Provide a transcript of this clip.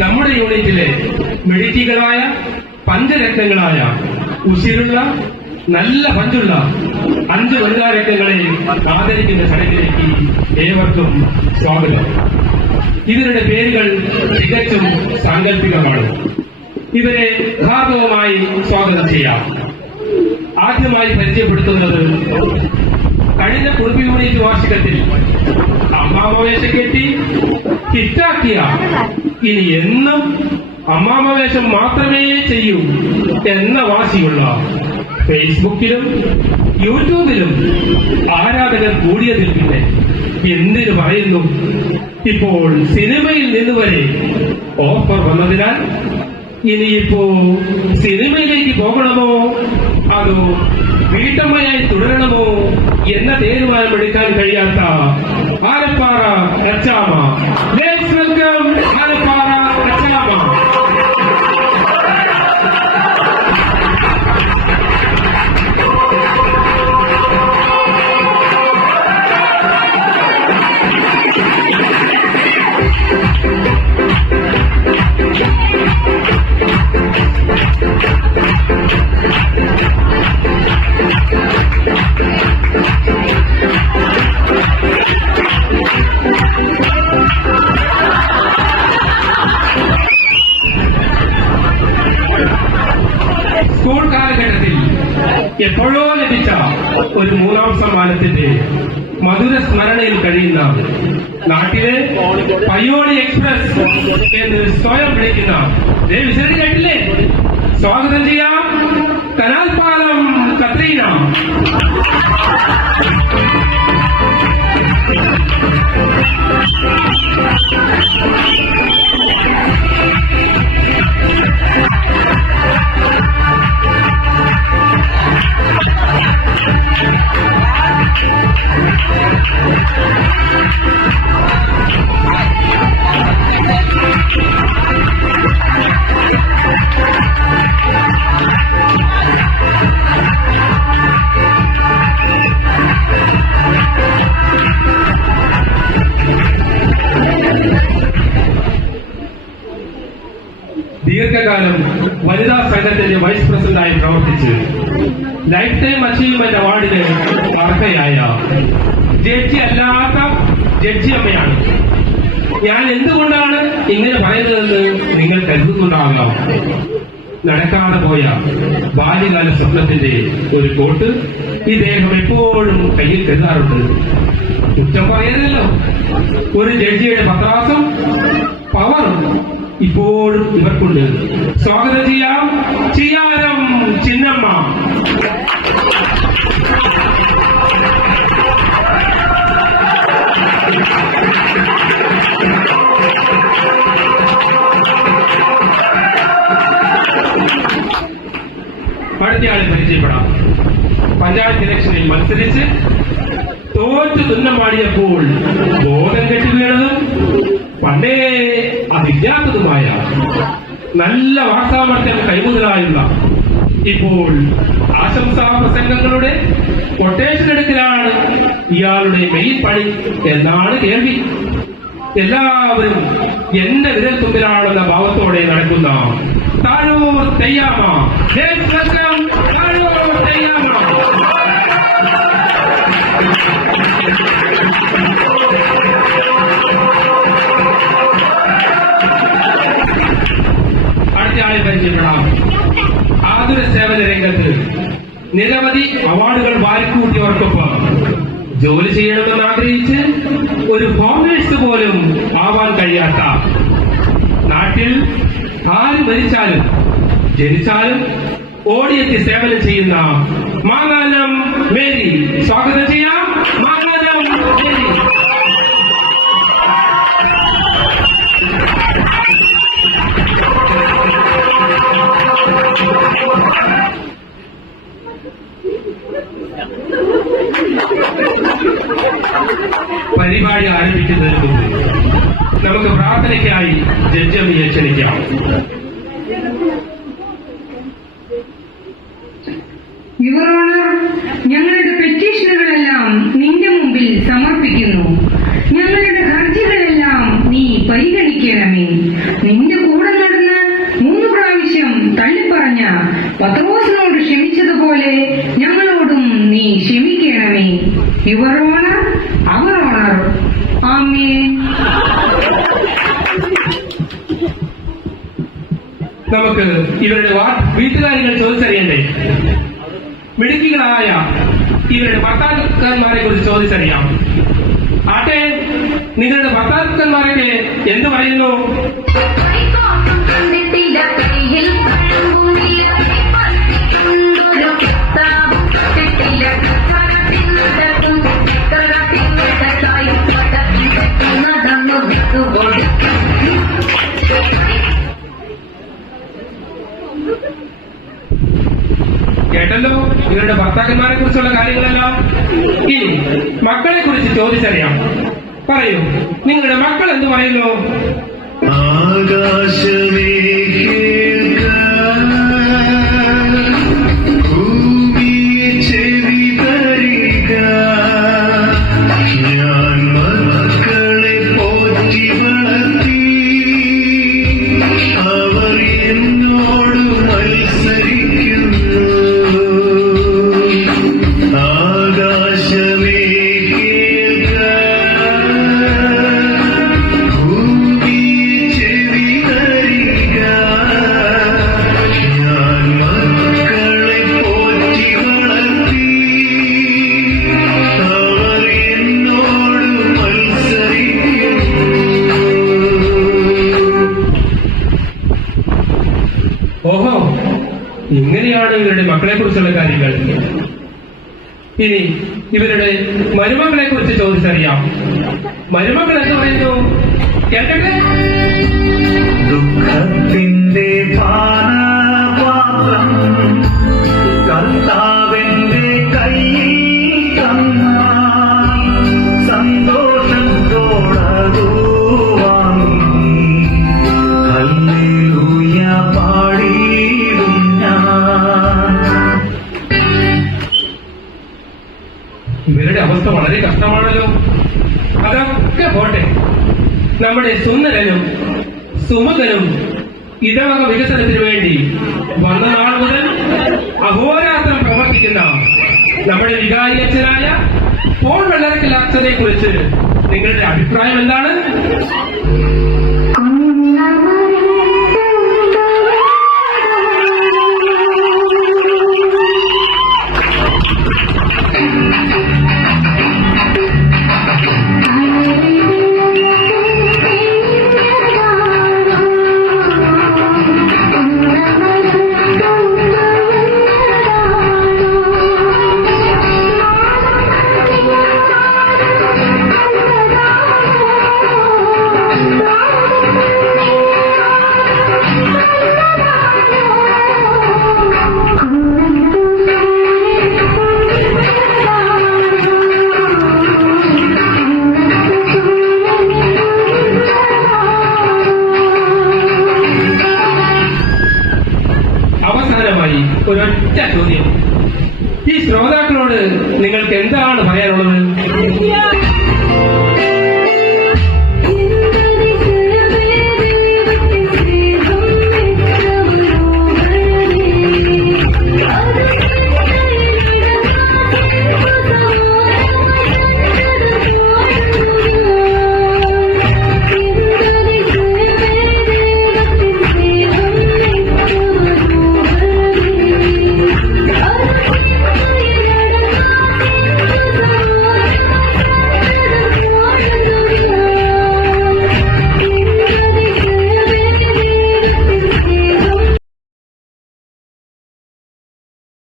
നമ്മുടെ യൂണിറ്റിലെ മെഡിറ്റികളായ പഞ്ചരത്നങ്ങളായ ഉശിരുള്ള നല്ല പഞ്ചുള്ള 5 വനിതാ രത്നങ്ങളെ ആദരിക്കുന്ന ചടങ്ങിലേക്ക് ഏവർക്കും സ്വാഗതം. ഇവരുടെ പേരുകൾ തികച്ചും സാങ്കല്പികമാണ്. ഇവരെ യഥാർത്ഥവുമായി സ്വാഗതം ചെയ്യാം. ആദ്യമായി പരിചയപ്പെടുത്തുന്നത് കഴിഞ്ഞ കുടുംബ യൂണിറ്റ് വാർഷികത്തിൽ അമ്മാമവേഷം കെട്ടി ഹിറ്റാക്കിയ, ഇനി എന്നും അമ്മാമവേഷം മാത്രമേ ചെയ്യൂ എന്ന വാശിയുള്ള, ഫേസ്ബുക്കിലും യൂട്യൂബിലും ആരാധകർ കൂടിയതിൽ പിന്നെ എന്തിനു പറയുന്നു, ഇപ്പോൾ സിനിമയിൽ നിന്നുവരെ ഓഫർ വന്നതിനാൽ ഇനിയിപ്പോ സിനിമയിലേക്ക് പോകണമോ അതോ വീട്ടമ്മയായി തുടരണമോ എന്ന തീരുമാനമെടുക്കാൻ കഴിയാത്ത Alappara Achamma. Let's welcome Alappara Achamma. School കാലഘട്ടത്തിൽ എപ്പോഴോ ലഭിച്ച ഒരു 3ാം സമ്മാനത്തിന്റെ മധുര സ്മരണയിൽ കഴിയുന്ന, നാട്ടിലെ പയ്യോളി എക്സ്പ്രസ് എന്ന് സ്വയം വിളിക്കുന്ന വിശേഷം കേട്ടില്ലേ? സ്വാഗതം ചെയ്യാം കനാൽ പാലം കത്രീന. ദീർഘകാലം വനിതാ സംഘത്തിന്റെ വൈസ് പ്രസിഡന്റായി പ്രവർത്തിച്ച് ലൈഫ് ടൈം അച്ചീവ്മെന്റ് അവാർഡിന് അർഹയായ ജഡ്ജി അല്ലാത്ത ജഡ്ജി അമ്മയാണ്. ഞാൻ എന്തുകൊണ്ടാണ് ഇങ്ങനെ പറയുന്നതെന്ന് നിങ്ങൾ കരുതുന്നുണ്ടാകാം. നടക്കാതെ പോയ ബാല്യകാല സ്വപ്നത്തിന്റെ ഒരു കോട്ട് ഇദ്ദേഹം എപ്പോഴും കയ്യിൽ കരുതാറുണ്ട്. കുറ്റം പറയുന്നല്ലോ, ഒരു ജഡ്ജിയുടെ പത്രാസം പവറും ഇപ്പോഴും ഇവർക്കുണ്ട്. സ്വാഗതം ചെയ്യാം ചിയാരം ചിന്നമ്മ. അടുത്തയാളെ പരിചയപ്പെടാം. പഞ്ചായത്ത് ഇലക്ഷനിൽ മത്സരിച്ച് തോറ്റു തുന്നമാടിയപ്പോൾ ബോധം കെട്ടി വീണതും പണ്ടേ അതില്ലാത്തതുമായ നല്ല വാർത്താമർദ്ദം കൈമുതലായുള്ള, ഇപ്പോൾ ആശംസാ പ്രസംഗങ്ങളുടെ കൊട്ടേഷൻ എടുക്കലാണ് ഇയാളുടെ മെയിൻ പണി എന്നാണ് കേൾവി. എല്ലാവരും എന്റെ വിരൽ തുമ്പിലാണെന്ന ഭാവത്തോടെ നടക്കുന്ന താഴൂർ തെയ്യാമ്മ. താഴൂർ തെയ്യാമ്മ. അടുത്തയാളെ പരിചയപ്പെടാം. ആതുര സേവന രംഗത്ത് നിരവധി അവാർഡുകൾ വാരിക്കൂട്ടിയവർക്കൊപ്പം ജോലി ചെയ്യണമെന്ന് ആഗ്രഹിച്ച് ഒരു ഹോം നേഴ്സ് പോലും ആവാൻ കഴിയാത്ത, നാട്ടിൽ ആര് മരിച്ചാലും ജനിച്ചാലും ഓടിയെത്തി സേവനം ചെയ്യുന്ന മാങ്ങാനം മേരി. സ്വാഗതം ചെയ്യാം മാങ്ങാനം മേരി. പരിപാടി ആരംഭിക്കുന്നതിന് മുമ്പ് നമുക്ക് പ്രാർത്ഥനയ്ക്കായി ജഡ്ജമ്മയെ ക്ഷണിക്കാം. യുവർ ഓണർ, ഞങ്ങളുടെ പെറ്റീഷനുകളെല്ലാം നിന്റെ മുമ്പിൽ സമർപ്പിക്കുന്നു. ഞങ്ങളുടെ ഹർജികളെല്ലാം നീ പരിഗണിക്കണമേ. നിന്റെ തള്ളിപ്പറഞ്ഞ പത്രോസിനോട് ക്ഷമിച്ചതുപോലെ ഞങ്ങളോടും നീ ക്ഷമിക്കണമേ. Your honour, our honour. ആമേൻ. നമുക്ക് ഇവരുടെ വീട്ടുകാര്യങ്ങൾ ചോദിച്ചറിയണ്ടേ? മിടുക്കികളായ ഇവരുടെ ഭർത്താക്കന്മാരെ കുറിച്ച് ചോദിച്ചറിയാം. ആട്ടെ, നിങ്ങളുടെ ഭർത്താക്കന്മാരൊക്കെ എന്തു പറയുന്നു? കേട്ടല്ലോ ഇവരുടെ ഭർത്താക്കന്മാരെ കുറിച്ചുള്ള കാര്യങ്ങളെല്ലാം. ഇനി മക്കളെ കുറിച്ച് ചോദിച്ചറിയാം. പറയൂ, നിങ്ങളുടെ മക്കൾ എന്ത് പറയുന്നു? ആകാശമേ ഓഹോ, ഇങ്ങനെയാണ് ഇവരുടെ മക്കളെ കുറിച്ചുള്ള കാര്യങ്ങൾ. ഇനി ഇവരുടെ മരുമകളെ കുറിച്ച് ചോദിച്ചറിയാം. മരുമകൾ എന്ന് പറയുന്നു കേട്ടെ. ദുഃഖത്തിന്റെ പാനപാത്രം കർത്താവിന്റെ കയ്യിൽ തന്നാൽ സന്തോഷത്തോടതു വാങ്ങി ഹല്ലേലൂയ പാടിയിടും ഞാൻ. ഇവരുടെ അവസ്ഥ വളരെ കഷ്ടമാണല്ലോ. അതൊക്കെ പോട്ടെ, നമ്മുടെ സുന്ദരനും സുമുഖനും ഇടവക വികസനത്തിനു വേണ്ടി വന്ന നാൾ മുതൽ അഹോരാത്രം പ്രവർത്തിക്കുന്ന നമ്മുടെ വികാരി അച്ഛനായ പോൾ വെള്ളരക്കൽ അച്ഛനെ കുറിച്ച് നിങ്ങളുടെ അഭിപ്രായം എന്താണ്? അവസാനമായി ഒരൊറ്റ ചോദ്യം. ഈ ശ്രോതാക്കളോട് നിങ്ങൾക്ക് എന്താണ് പറയാനുള്ളത്?